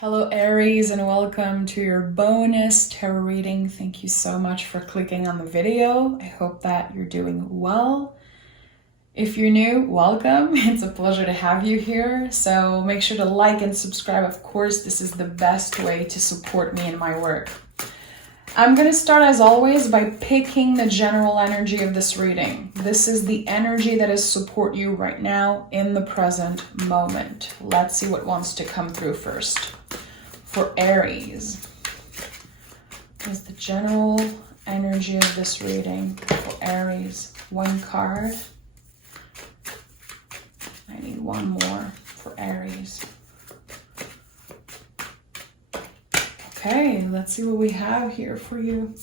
Hello Aries, and welcome to your bonus tarot reading. Thank you so much for clicking on the video. I hope that you're doing well. If you're new, welcome. It's a pleasure to have you here. So make sure to like and subscribe. Of course, this is the best way to support me in my work. I'm going to start as always by picking the general energy of this reading. This is the energy that is support you right now in the present moment. Let's see what wants to come through first. For Aries, what is the general energy of this reading for Aries? One card. I need one more for Aries. Okay, let's see what we have here for you.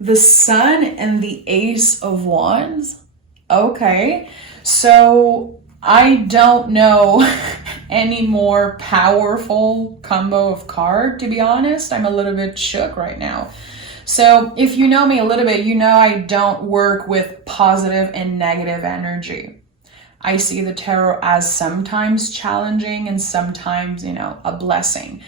The Sun and the Ace of Wands. Okay, so I don't know any more powerful combo of card, to be honest. I'm a little bit shook right now. So if you know me a little bit, you know I don't work with positive and negative energy. I see the tarot as sometimes challenging and sometimes, a blessing.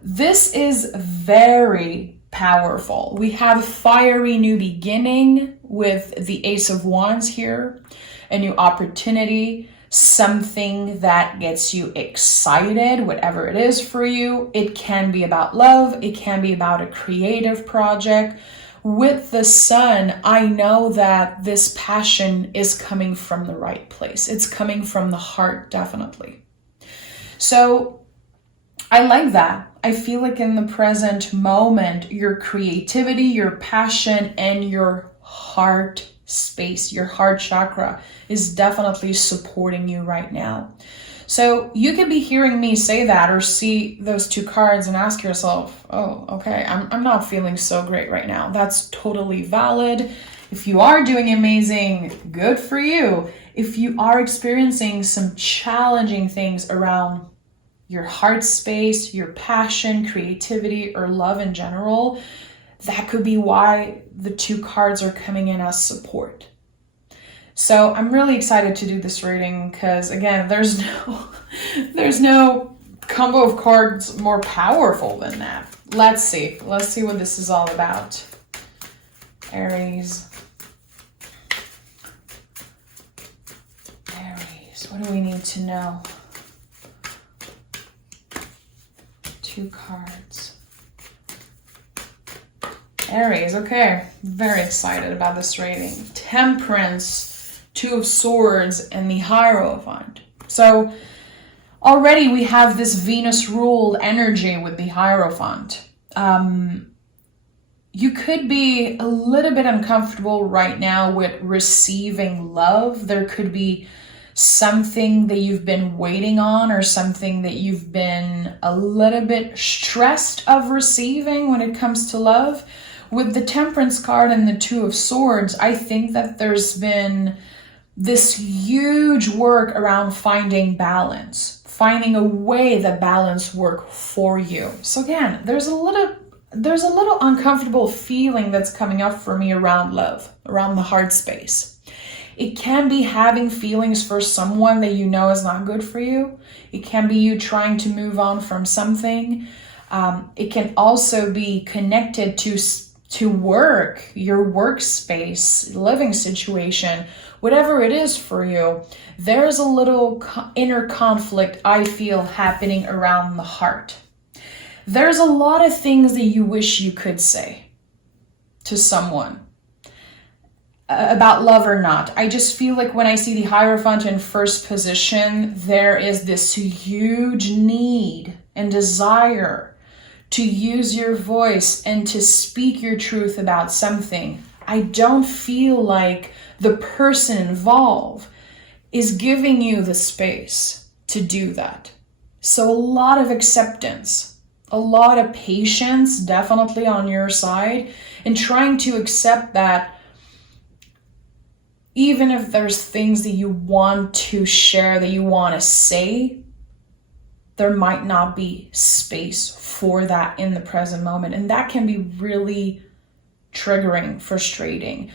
This is very powerful. We have fiery new beginning with the Ace of Wands here, a new opportunity, something that gets you excited, whatever it is for you. It can be about love. It can be about a creative project. With the Sun, I know that this passion is coming from the right place. It's coming from the heart, definitely. So I like that. I feel like in the present moment, your creativity, your passion, and your heart space, your heart chakra is definitely supporting you right now. So you could be hearing me say that or see those two cards and ask yourself, oh, okay, I'm not feeling so great right now. That's totally valid. If you are doing amazing, good for you. If you are experiencing some challenging things around your heart space, your passion, creativity, or love in general, that could be why the two cards are coming in as support. So I'm really excited to do this reading because, again, there's no combo of cards more powerful than that. Let's see what this is all about. Aries, what do we need to know? Two cards. Aries, okay, very excited about this reading. Temperance, Two of Swords, and the Hierophant. So already we have this Venus-ruled energy with the Hierophant. You could be a little bit uncomfortable right now with receiving love. There could be something that you've been waiting on or something that you've been a little bit stressed of receiving when it comes to love. With the Temperance card and the Two of Swords, I think that there's been this huge work around finding balance, finding a way that balance work for you. So again, there's a little uncomfortable feeling that's coming up for me around love, around the heart space. It can be having feelings for someone that you know is not good for you. It can be you trying to move on from something. It can also be connected to work, your workspace, living situation, whatever it is for you. There's a little inner conflict I feel happening around the heart. There's a lot of things that you wish you could say to someone. About love or not. I just feel like when I see the Hierophant in first position, there is this huge need and desire to use your voice and to speak your truth about something. I don't feel like the person involved is giving you the space to do that. So a lot of acceptance, a lot of patience, definitely on your side, and trying to accept that even if there's things that you want to share, that you want to say, there might not be space for that in the present moment. And that can be really triggering, frustrating.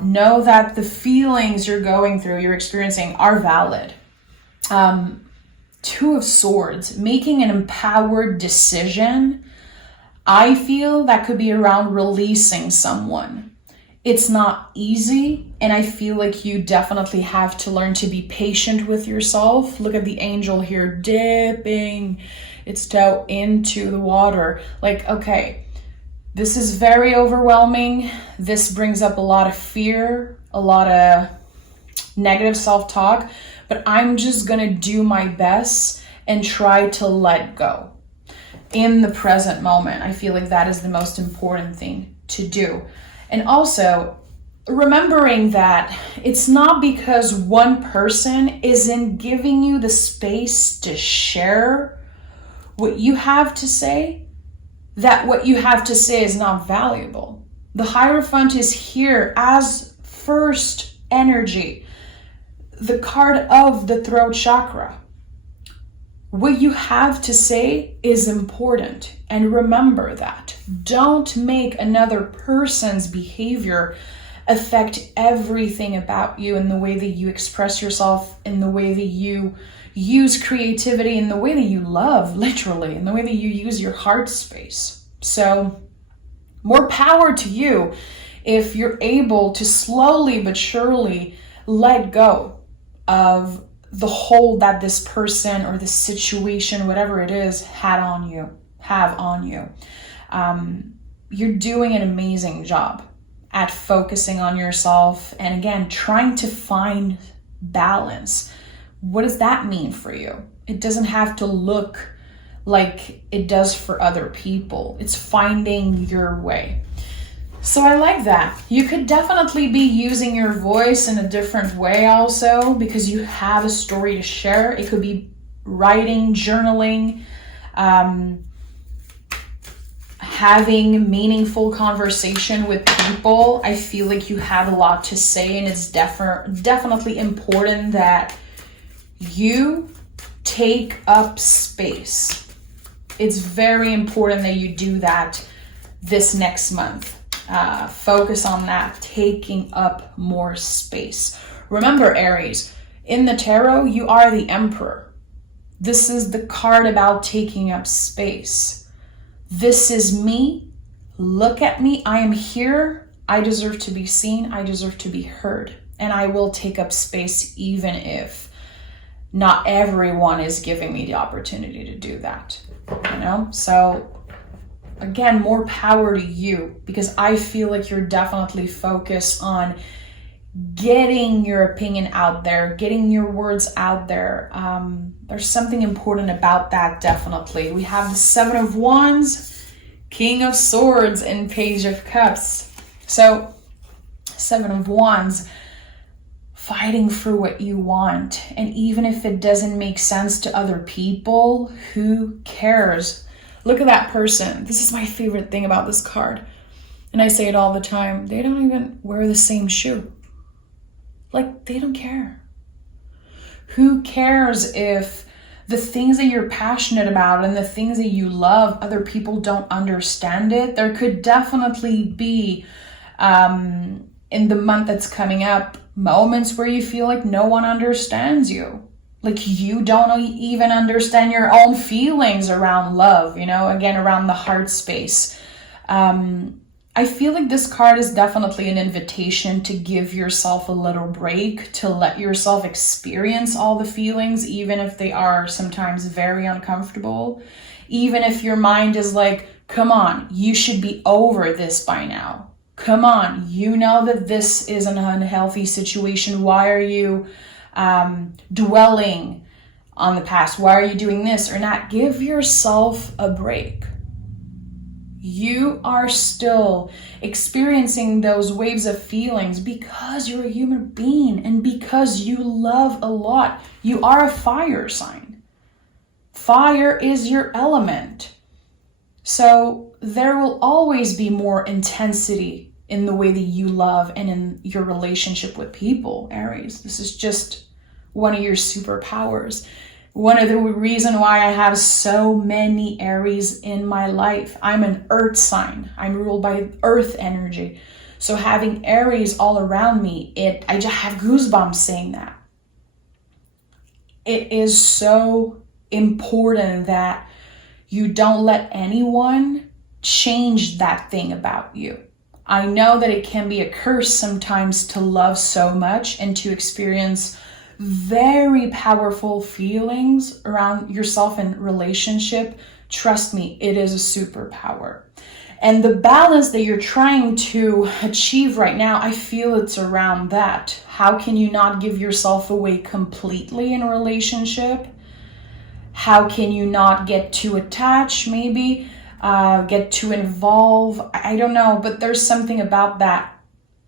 Know that the feelings you're going through, you're experiencing, are valid. Two of Swords, making an empowered decision. I feel that could be around releasing someone. It's not easy, and I feel like you definitely have to learn to be patient with yourself. Look at the angel here dipping its toe into the water. Like, okay, this is very overwhelming. This brings up a lot of fear, a lot of negative self-talk, but I'm just gonna do my best and try to let go in the present moment. I feel like that is the most important thing to do. And also remembering that it's not because one person isn't giving you the space to share what you have to say, that what you have to say is not valuable. The Hierophant is here as first energy, the card of the throat chakra. What you have to say is important, and remember that. Don't make another person's behavior affect everything about you, in the way that you express yourself, in the way that you use creativity, in the way that you love, literally, in the way that you use your heart space. So more power to you if you're able to slowly but surely let go of the hold that this person or this situation, whatever it is, have on you. You're doing an amazing job at focusing on yourself, and again, trying to find balance. What does that mean for you? It doesn't have to look like it does for other people. It's finding your way. So I like that. You could definitely be using your voice in a different way also, because you have a story to share. It could be writing, journaling, having meaningful conversation with people. I feel like you have a lot to say, and it's definitely important that you take up space. It's very important that you do that this next month. Focus on that, taking up more space. Remember, Aries, in the tarot, you are the Emperor. This is the card about taking up space. This is me. Look at me. I am here. I deserve to be seen. I deserve to be heard. And I will take up space even if not everyone is giving me the opportunity to do that. You know? So again, more power to you, because I feel like you're definitely focused on getting your opinion out there, getting your words out there. There's something important about that, definitely. We have the Seven of Wands, King of Swords, and Page of Cups. So, Seven of Wands, fighting for what you want. And even if it doesn't make sense to other people, who cares? Look at that person. This is my favorite thing about this card. And I say it all the time. They don't even wear the same shoe. Like, they don't care. Who cares if the things that you're passionate about and the things that you love, other people don't understand it? There could definitely be, in the month that's coming up, moments where you feel like no one understands you. Like, you don't even understand your own feelings around love, you know, again, around the heart space. I feel like this card is definitely an invitation to give yourself a little break, to let yourself experience all the feelings, even if they are sometimes very uncomfortable. Even if your mind is like, come on, you should be over this by now. Come on, you know that this is an unhealthy situation. Why are you dwelling on the past? Why are you doing this or not? Give yourself a break. You are still experiencing those waves of feelings because you're a human being and because you love a lot. You are a fire sign. Fire is your element. So there will always be more intensity in the way that you love and in your relationship with people, Aries. This is just one of your superpowers. One of the reasons why I have so many Aries in my life. I'm an earth sign. I'm ruled by earth energy. So having Aries all around me, I just have goosebumps saying that. It is so important that you don't let anyone change that thing about you. I know that it can be a curse sometimes to love so much and to experience very powerful feelings around yourself and relationship. Trust me, it is a superpower. And the balance that you're trying to achieve right now, I feel it's around that. How can you not give yourself away completely in a relationship? How can you not get too attached, maybe? Get too involved? I don't know, but there's something about that.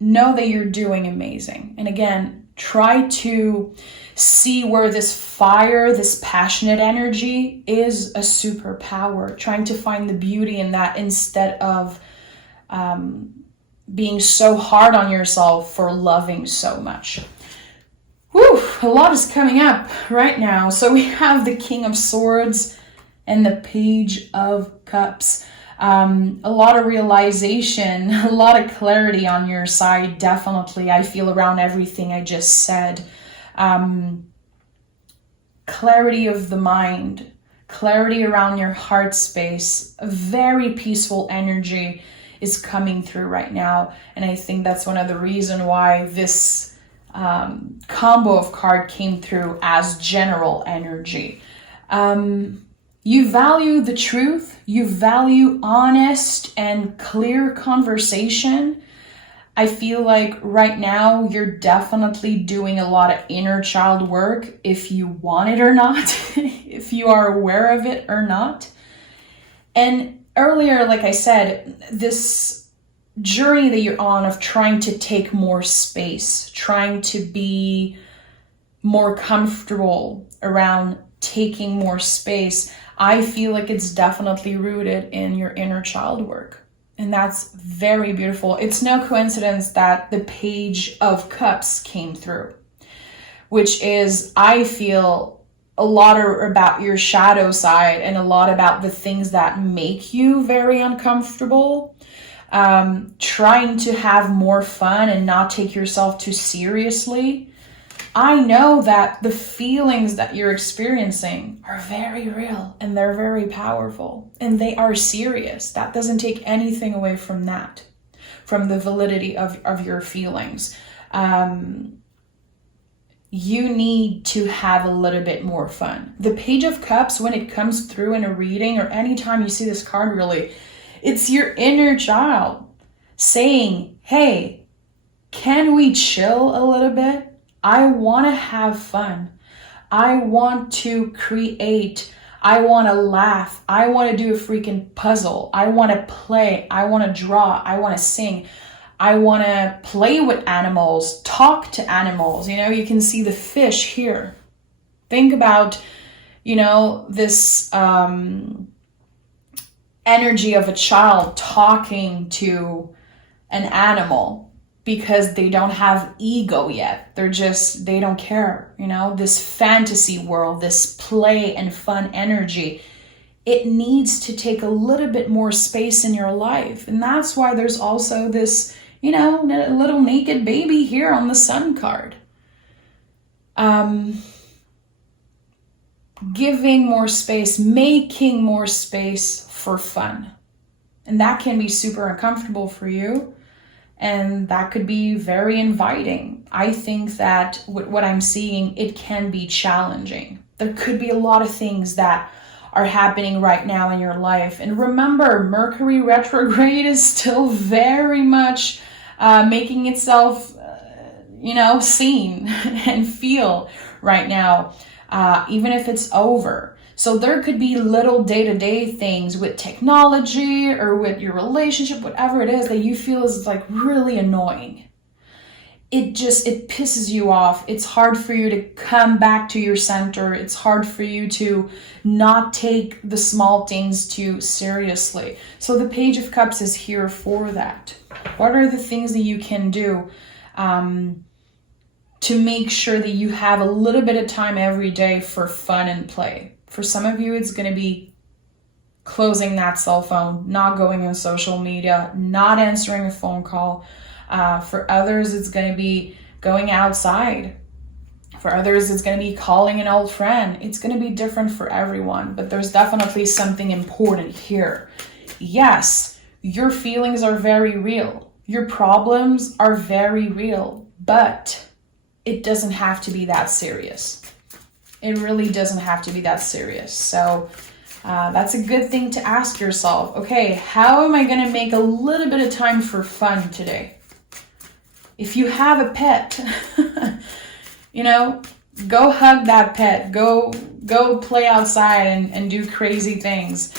Know that you're doing amazing. And again, try to see where this fire, this passionate energy is a superpower. Trying to find the beauty in that instead of being so hard on yourself for loving so much. Whew, a lot is coming up right now. So we have the King of Swords and the Page of Cups. A lot of realization, a lot of clarity on your side, definitely. I feel around everything I just said. Clarity of the mind, clarity around your heart space, a very peaceful energy is coming through right now. And I think that's one of the reasons why this combo of card came through as general energy. You value the truth, you value honest and clear conversation. I feel like right now you're definitely doing a lot of inner child work, if you want it or not, if you are aware of it or not. And earlier, like I said, this journey that you're on of trying to take more space, trying to be more comfortable around taking more space, I feel like it's definitely rooted in your inner child work. And that's very beautiful. It's no coincidence that the Page of Cups came through, which is, I feel, a lot about your shadow side and a lot about the things that make you very uncomfortable. Trying to have more fun and not take yourself too seriously. I know that the feelings that you're experiencing are very real and they're very powerful and they are serious. That doesn't take anything away from that, from the validity of your feelings. You need to have a little bit more fun. The Page of Cups, when it comes through in a reading or anytime you see this card, really, it's your inner child saying, hey, can we chill a little bit? I want to have fun. I want to create. I want to laugh. I want to do a freaking puzzle. I want to play. I want to draw. I want to sing. I want to play with animals, talk to animals. You know, you can see the fish here. Think about, you know, this energy of a child talking to an animal. Because they don't have ego yet. They don't care, you know, this fantasy world, this play and fun energy. It needs to take a little bit more space in your life. And that's why there's also this, you know, little naked baby here on the Sun card. Giving more space, making more space for fun. And that can be super uncomfortable for you. And that could be very inviting. I think that with what I'm seeing, it can be challenging. There could be a lot of things that are happening right now in your life. And remember, Mercury retrograde is still very much making itself, seen and feel right now, even if it's over. So there could be little day-to-day things with technology or with your relationship, whatever it is that you feel is like really annoying. It pisses you off. It's hard for you to come back to your center. It's hard for you to not take the small things too seriously. So the Page of Cups is here for that. What are the things that you can do to make sure that you have a little bit of time every day for fun and play? For some of you, it's going to be closing that cell phone, not going on social media, not answering a phone call. For others, it's going to be going outside For others, it's going to be calling an old friend. It's going to be different for everyone, but there's definitely something important here. Yes, your feelings are very real. Your problems are very real, but it doesn't have to be that serious. It really doesn't have to be that serious. So that's a good thing to ask yourself. Okay, how am I going to make a little bit of time for fun today? If you have a pet, you know, go hug that pet. Go play outside and do crazy things.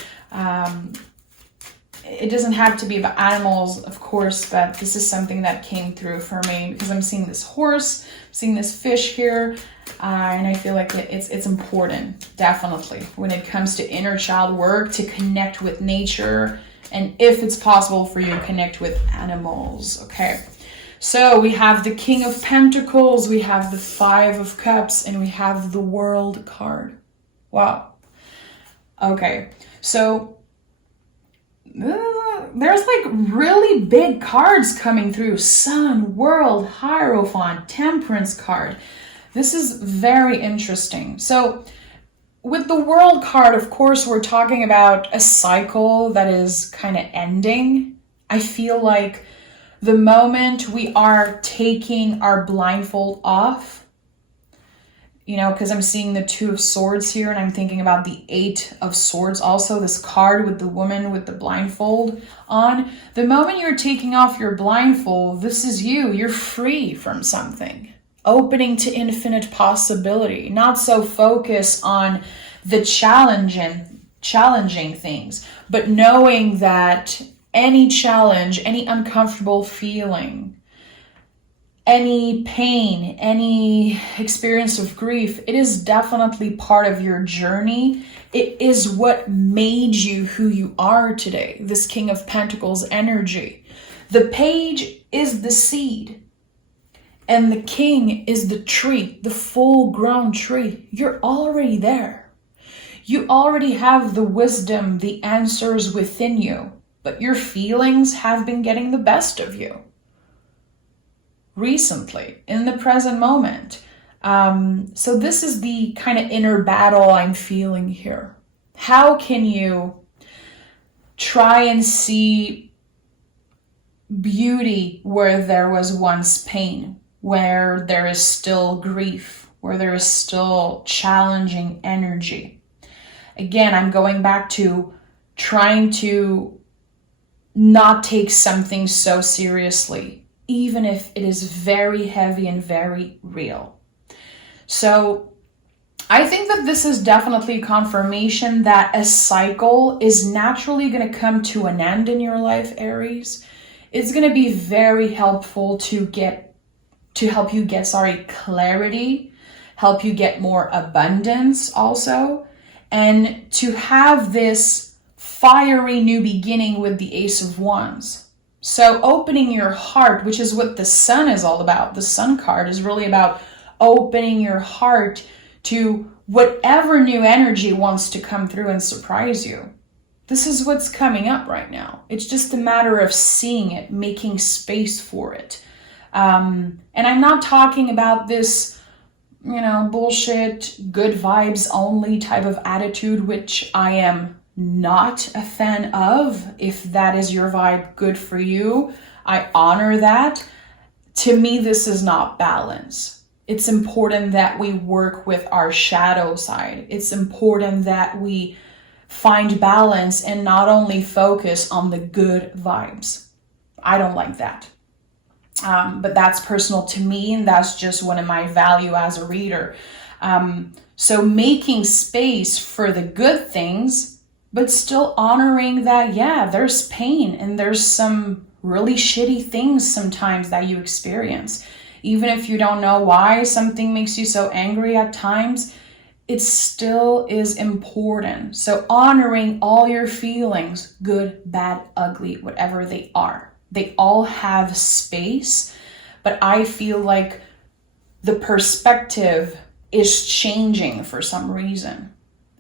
It doesn't have to be about animals, of course, but this is something that came through for me because I'm seeing this horse, seeing this fish here, and I feel like it's important, definitely, when it comes to inner child work, to connect with nature, and if it's possible for you, connect with animals, okay? So we have the King of Pentacles, we have the Five of Cups, and we have the World card. Wow. Okay, so there's like really big cards coming through. Sun, World, Hierophant, Temperance card. This is very interesting. So with the World card, of course, we're talking about a cycle that is kind of ending. I feel like the moment we are taking our blindfold off, you know, because I'm seeing the Two of Swords here and I'm thinking about the Eight of Swords also, this card with the woman with the blindfold on. The moment you're taking off your blindfold, this is you. You're free from something. Opening to infinite possibility. Not so focused on the challenging things, but knowing that any challenge, any uncomfortable feeling, any pain, any experience of grief, it is definitely part of your journey. It is what made you who you are today, this King of Pentacles energy. The page is the seed, and the king is the tree, the full-grown tree. You're already there. You already have the wisdom, the answers within you, but your feelings have been getting the best of you recently, in the present moment. So this is the kind of inner battle I'm feeling here. How can you try and see beauty where there was once pain, where there is still grief, where there is still challenging energy? Again, I'm going back to trying to not take something so seriously, even if it is very heavy and very real. So I think that this is definitely confirmation that a cycle is naturally going to come to an end in your life, Aries. It's going to be very helpful to help you get clarity, help you get more abundance also, and to have this fiery new beginning with the Ace of Wands. So opening your heart, which is what the Sun is all about. The Sun card is really about opening your heart to whatever new energy wants to come through and surprise you. This is what's coming up right now. It's just a matter of seeing it, making space for it. And I'm not talking about this, bullshit, good vibes only type of attitude, which I am not a fan of. If that is your vibe, good for you. I honor that. To me, this is not balance. It's important that we work with our shadow side. It's important that we find balance and not only focus on the good vibes. I don't like that. But that's personal to me, and that's just one of my value as a reader. So making space for the good things, but still honoring that, yeah, there's pain and there's some really shitty things sometimes that you experience. Even if you don't know why something makes you so angry at times, it still is important. So honoring all your feelings, good, bad, ugly, whatever they are. They all have space, but I feel like the perspective is changing for some reason.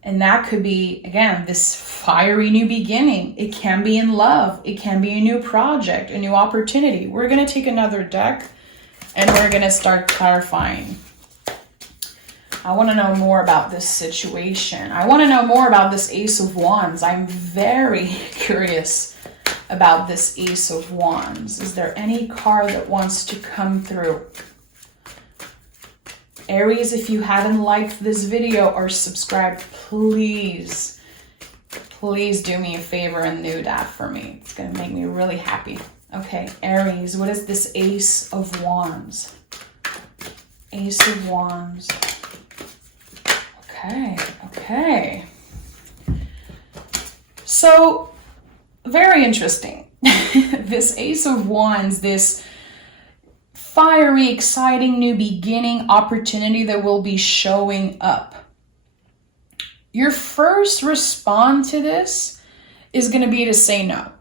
And that could be, again, this fiery new beginning. It can be in love. It can be a new project, a new opportunity. We're going to take another deck and we're going to start clarifying. I want to know more about this situation. I want to know more about this Ace of Wands. I'm very curious about this Ace of Wands. Is there any card that wants to come through? Aries, if you haven't liked this video or subscribed, please do me a favor and do that for me. It's going to make me really happy. Okay, Aries, what is this Ace of Wands? Ace of Wands. Okay. So, very interesting. This Ace of Wands, this fiery, exciting new beginning opportunity that will be showing up. Your first response to this is going to be to say no.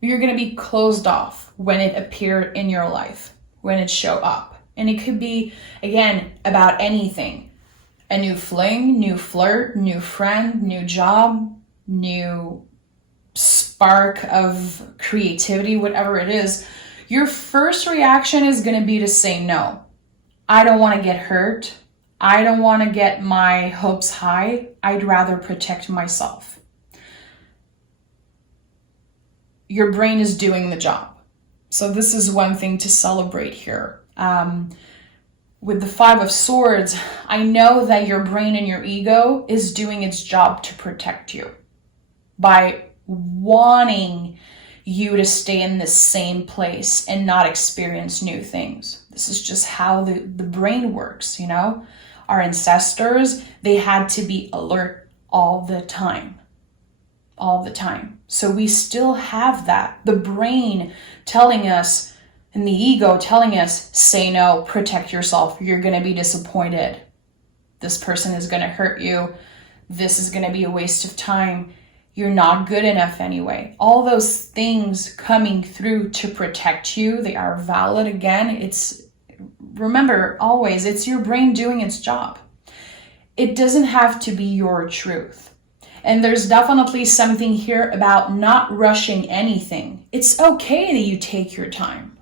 You're going to be closed off when it appeared in your life, when it showed up. And it could be, again, about anything. A new fling, new flirt, new friend, new job, new spark of creativity, whatever it is. Your first reaction is going to be to say no. I don't want to get hurt. I don't want to get my hopes high. I'd rather protect myself. Your brain is doing the job. So this is one thing to celebrate here. With the Five of Swords, I know that your brain and your ego is doing its job to protect you by wanting you to stay in the same place and not experience new things. This is just how the brain works, you know? Our ancestors, they had to be alert all the time. So we still have that. The brain telling us, and the ego telling us, say no, protect yourself. You're going to be disappointed. This person is going to hurt you. This is going to be a waste of time. You're not good enough anyway. All those things coming through to protect you, they are valid. Again, remember always, it's your brain doing its job. It doesn't have to be your truth. And there's definitely something here about not rushing anything. It's okay that you take your time.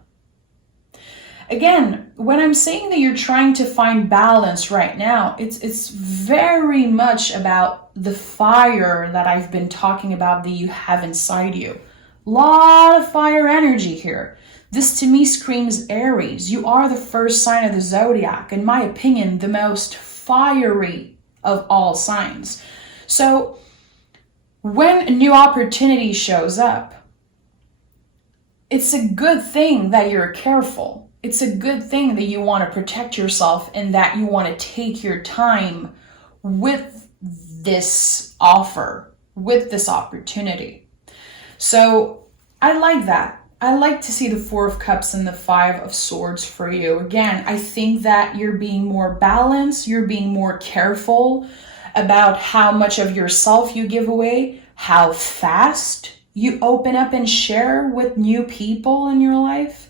Again, when I'm saying that you're trying to find balance right now, it's very much about the fire that I've been talking about that you have inside you. A lot of fire energy here. This to me screams Aries. You are the first sign of the zodiac. In my opinion, the most fiery of all signs. So when a new opportunity shows up, it's a good thing that you're careful. It's a good thing that you want to protect yourself and that you want to take your time with this offer, with this opportunity. So I like that. I like to see the Four of Cups and the Five of Swords for you. Again, I think that you're being more balanced. You're being more careful about how much of yourself you give away, how fast you open up and share with new people in your life.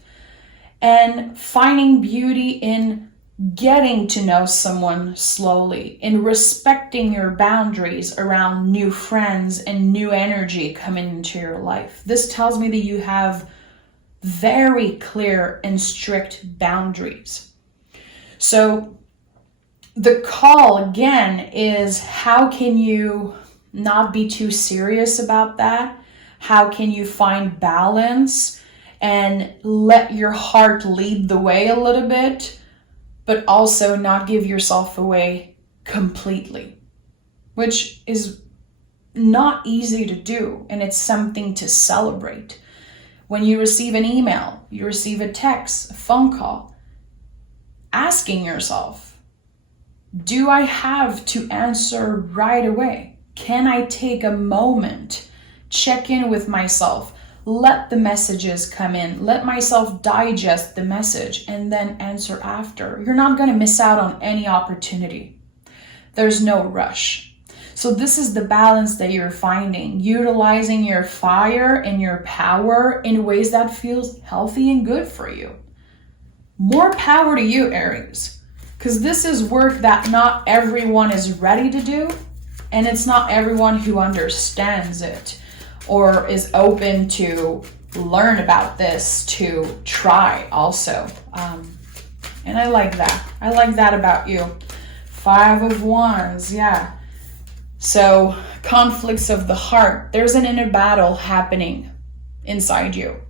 And finding beauty in getting to know someone slowly, in respecting your boundaries around new friends and new energy coming into your life. This tells me that you have very clear and strict boundaries. So the call again is, how can you not be too serious about that? How can you find balance and let your heart lead the way a little bit, but also not give yourself away completely, which is not easy to do, and it's something to celebrate. When you receive an email, you receive a text, a phone call, asking yourself, do I have to answer right away? Can I take a moment, check in with myself, let the messages come in, let myself digest the message, and then answer after? You're not going to miss out on any opportunity. There's no rush. So this is the balance that you're finding, utilizing your fire and your power in ways that feels healthy and good for you. More power to you, Aries, because this is work that not everyone is ready to do, and it's not everyone who understands it or is open to learn about this, to try also. And I like that. I like that about you. 5 of Wands, yeah. So conflicts of the heart. There's an inner battle happening inside you.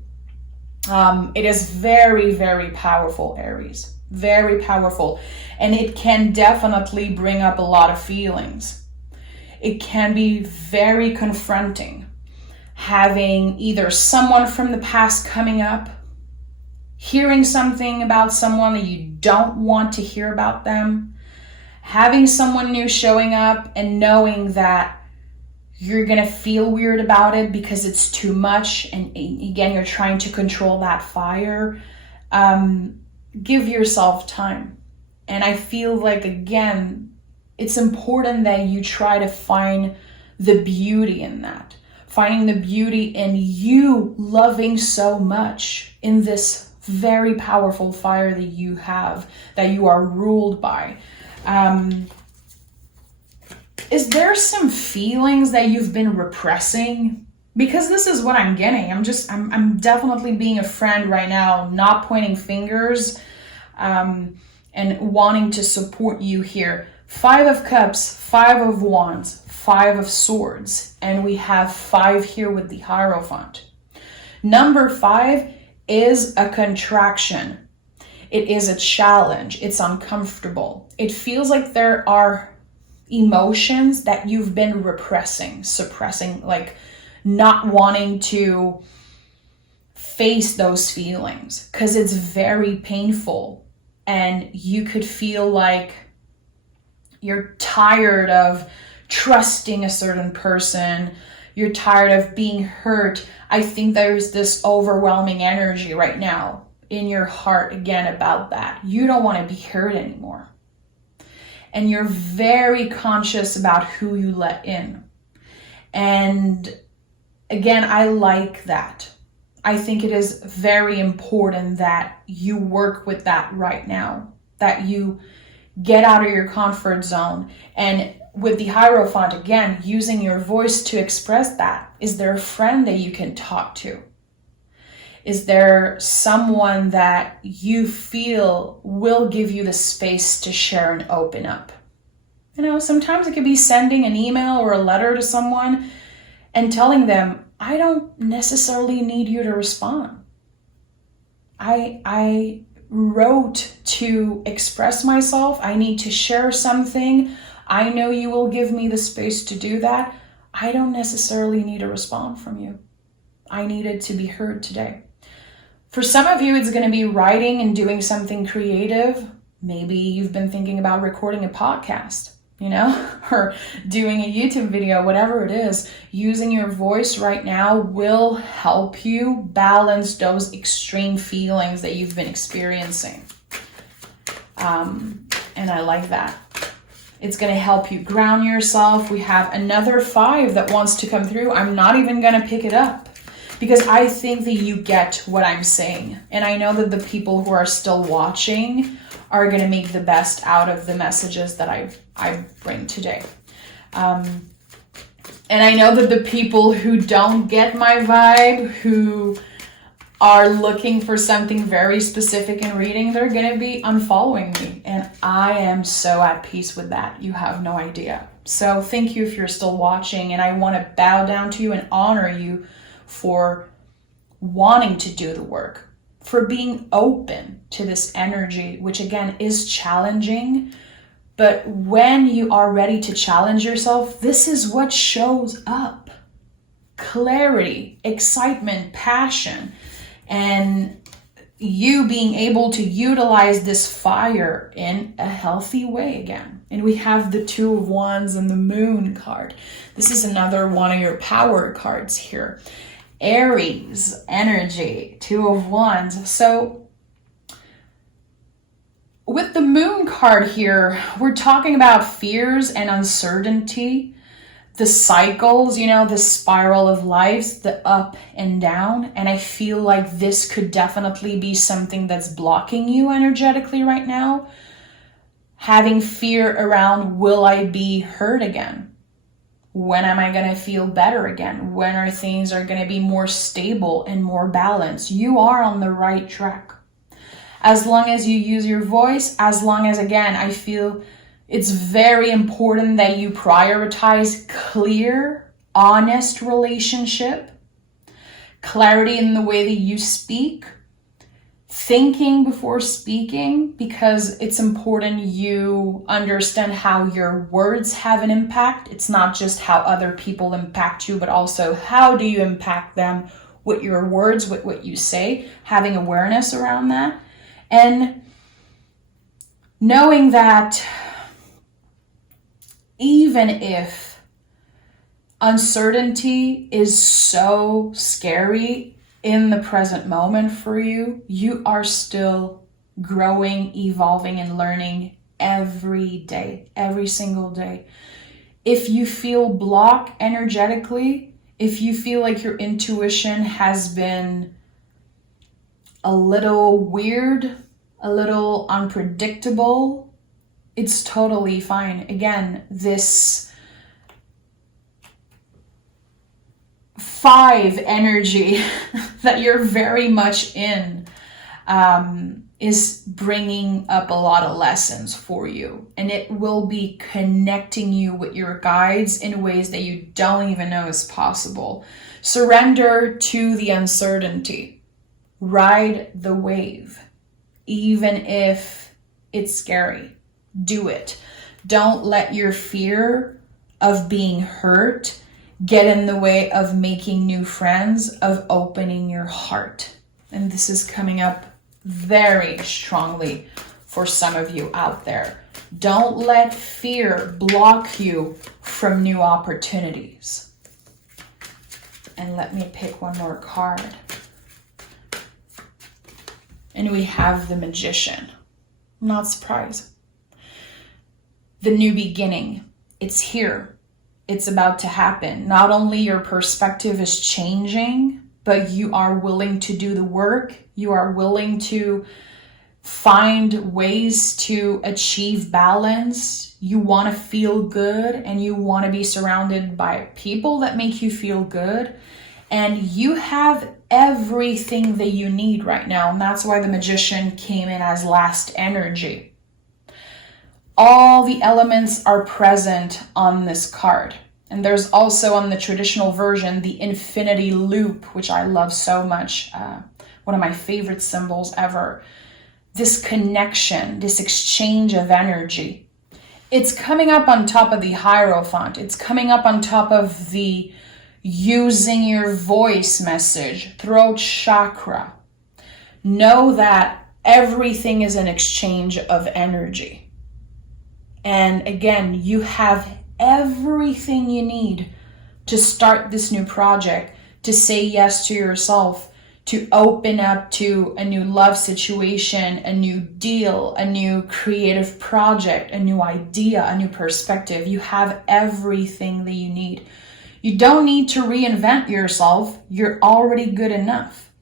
It is very, very powerful, Aries. Very powerful. And it can definitely bring up a lot of feelings. It can be very confronting. Having either someone from the past coming up, hearing something about someone that you don't want to hear about them, having someone new showing up and knowing that you're going to feel weird about it because it's too much. And again, you're trying to control that fire. Give yourself time. And I feel like, again, it's important that you try to find the beauty in that. Finding the beauty in you loving so much in this very powerful fire that you have, that you are ruled by. Is there some feelings that you've been repressing? Because this is what I'm getting. I'm definitely being a friend right now, not pointing fingers, and wanting to support you here. 5 of Cups, 5 of Wands, 5 of Swords, and we have 5 here with the Hierophant. Number 5 is a contraction. It is a challenge. It's uncomfortable. It feels like there are emotions that you've been repressing, suppressing, like not wanting to face those feelings because it's very painful. And you could feel like you're tired of trusting a certain person. You're tired of being hurt. I think there's this overwhelming energy right now in your heart again about that. You don't want to be hurt anymore. And you're very conscious about who you let in. And again, I like that. I think it is very important that you work with that right now, that you get out of your comfort zone. And with the Hierophant, again, using your voice to express that. Is there a friend that you can talk to? Is there someone that you feel will give you the space to share and open up? You know, sometimes it could be sending an email or a letter to someone and telling them, I don't necessarily need you to respond. I wrote to express myself. I need to share something. I know you will give me the space to do that. I don't necessarily need a response from you. I needed to be heard today. For some of you, it's going to be writing and doing something creative. Maybe you've been thinking about recording a podcast, you know, or doing a YouTube video, whatever it is. Using your voice right now will help you balance those extreme feelings that you've been experiencing. And I like that. It's going to help you ground yourself. We have another 5 that wants to come through. I'm not even going to pick it up because I think that you get what I'm saying. And I know that the people who are still watching are going to make the best out of the messages that I bring today. And I know that the people who don't get my vibe, who are looking for something very specific in reading, they're going to be unfollowing me. And I am so at peace with that. You have no idea. So thank you if you're still watching. And I want to bow down to you and honor you for wanting to do the work, for being open to this energy, which again is challenging. But when you are ready to challenge yourself, this is what shows up. Clarity, excitement, passion, and you being able to utilize this fire in a healthy way again. And we have the 2 of Wands and the Moon card. This is another one of your power cards here. Aries energy, 2 of Wands. So with the Moon card here, we're talking about fears and uncertainty, the cycles, you know, the spiral of lives, the up and down. And I feel like this could definitely be something that's blocking you energetically right now. Having fear around, will I be heard again? When am I going to feel better again? When are things going to be more stable and more balanced? You are on the right track. As long as you use your voice, as long as, again, I feel It's very important that you prioritize clear, honest relationship, clarity in the way that you speak, thinking before speaking, because it's important you understand how your words have an impact. It's not just how other people impact you, but also how do you impact them with your words, with what you say, having awareness around that. And knowing that even if uncertainty is so scary in the present moment for you, you are still growing, evolving, and learning every day, every single day. If you feel blocked energetically, if you feel like your intuition has been a little weird, a little unpredictable, it's totally fine. Again, this 5 energy that you're very much in is bringing up a lot of lessons for you. And it will be connecting you with your guides in ways that you don't even know is possible. Surrender to the uncertainty. Ride the wave. Even if it's scary, do it. Don't let your fear of being hurt get in the way of making new friends, of opening your heart. And this is coming up very strongly for some of you out there. Don't let fear block you from new opportunities. And let me pick one more card. And we have the Magician. I'm not surprised. The new beginning. It's here. It's about to happen. Not only your perspective is changing, but you are willing to do the work. You are willing to find ways to achieve balance. You want to feel good, and you want to be surrounded by people that make you feel good. And you have everything that you need right now. And that's why the Magician came in as last energy. All the elements are present on this card. And there's also on the traditional version, the infinity loop, which I love so much. One of my favorite symbols ever. This connection, this exchange of energy. It's coming up on top of the Hierophant. It's coming up on top of the using your voice message, throat chakra. Know that everything is an exchange of energy. And again, you have everything you need to start this new project, to say yes to yourself, to open up to a new love situation, a new deal, a new creative project, a new idea, a new perspective. You have everything that you need. You don't need to reinvent yourself. You're already good enough.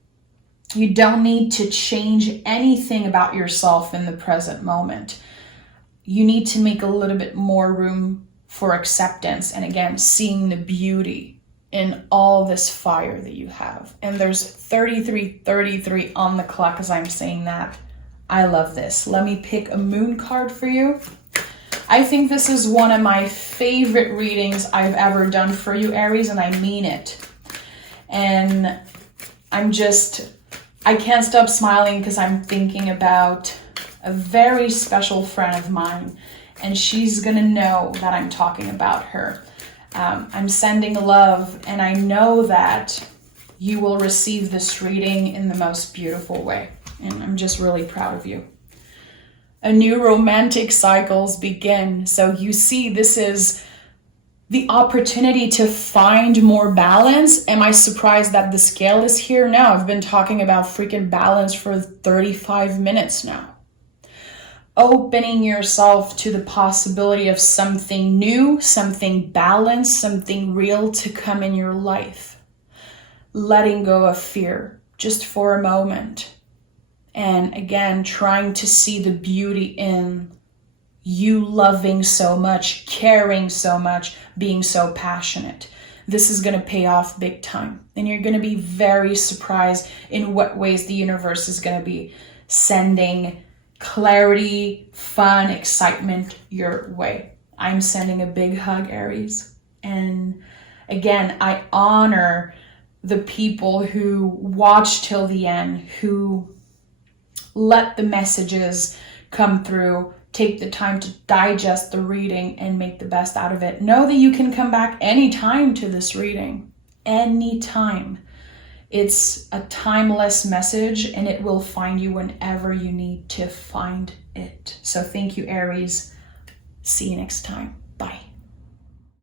You don't need to change anything about yourself in the present moment. You need to make a little bit more room for acceptance. And again, seeing the beauty in all this fire that you have. And there's 3333 on the clock as I'm saying that. I love this. Let me pick a moon card for you. I think this is one of my favorite readings I've ever done for you, Aries, and I mean it. And I can't stop smiling because I'm thinking about a very special friend of mine, and she's gonna know that I'm talking about her. I'm sending love, and I know that you will receive this reading in the most beautiful way. And I'm just really proud of you. A new romantic cycles begin. So you see, this is the opportunity to find more balance. Am I surprised that the scale is here now? I've been talking about freaking balance for 35 minutes now. Opening yourself to the possibility of something new, something balanced, something real to come in your life. Letting go of fear just for a moment. And again, trying to see the beauty in you loving so much, caring so much, being so passionate. This is going to pay off big time. And you're going to be very surprised in what ways the universe is going to be sending clarity, fun, excitement your way. I'm sending a big hug, Aries. And again, I honor the people who watch till the end, who let the messages come through, take the time to digest the reading and make the best out of it. Know that you can come back anytime to this reading, anytime. It's a timeless message and it will find you whenever you need to find it. So thank you, Aries. See you next time. Bye.